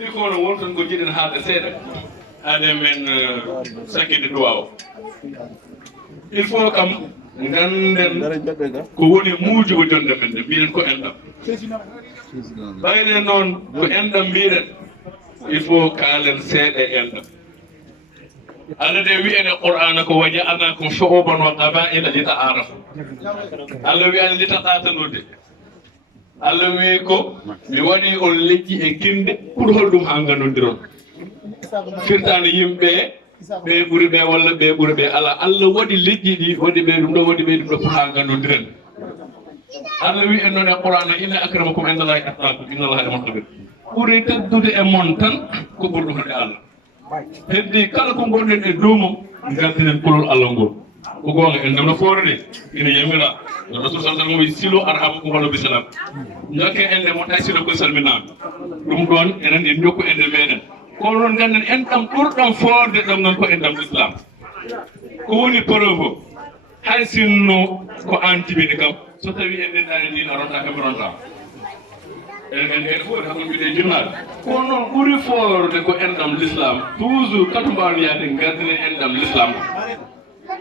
il faut no wonton ko jiɗen haalde seeɗa ade men sakkide duwa o il faut kam ganden ko woni muujugo jonde men nde mbiɗen ko enɗam ɓayde noon ko enɗam mbiɗen il faut kaalen seeɗa e enɗam Allah de wi'ene qur'ana ko waja'alnakum shu'uban wa qaba'ila lita'arafu Allah wi'ani litaqatalude Allah wi ko mi waɗi on leƴƴi e ginde pour holɗum ha gandodiron firtani yimɓe ɓe ɓuuri ɓe walla ɓe ɓuuri ɓe ala Allah waɗi leƴƴi ɗi waɗi ɓe ɗum ɗo waɗi ɓe ɗum ɗo pour ha gandodiren Allah wi en noon e qur'ana inna akramakum indallahi atqakum innallaha alimun khabir ɓuuri teddude e mon tan ko ɓurɗo hande Allah heddi kala ko gonɗen e dow mum galtinen kolol Allah ngol ko gonga en ndemno foore de ina yamira rasul sallallahu alaihi silo arhamukum wala bisalam jokke ende mo tay silo ko salminama ɗum ɗon enen en jokku ende meɗen kono noon ganden en ɗam ɓurɗam foorde ɗam noon ko endam l'islam ko woni preuve o hay sinno ko an tibini kam so tawi en ndenɗani ndin a ronta kam ronta en hen fof hakon mbiɗe jinnaɗe kono noon ɓuuri forde ko enɗam l'islam toujours katu mbawno yaade gardine enɗam l'islam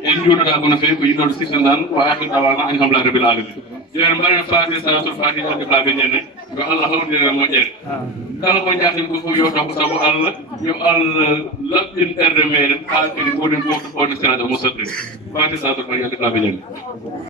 en juuɗata kono fewi ko yiɗoɗo sirtandan wa akhir dawana alhamdulillahi rabbil alamin ƴen mbaɗen fati salatul fati ande ɓaɓe ñenne yo Allah hawdire moƴƴere kala ko jaten ko fof yewta ko saabu Allah yo Allah laɓɓin ɓerde meɗen ha kadi goɗen fofto fode sénade musadde fati salatul fati ande ɓaɓe ñenne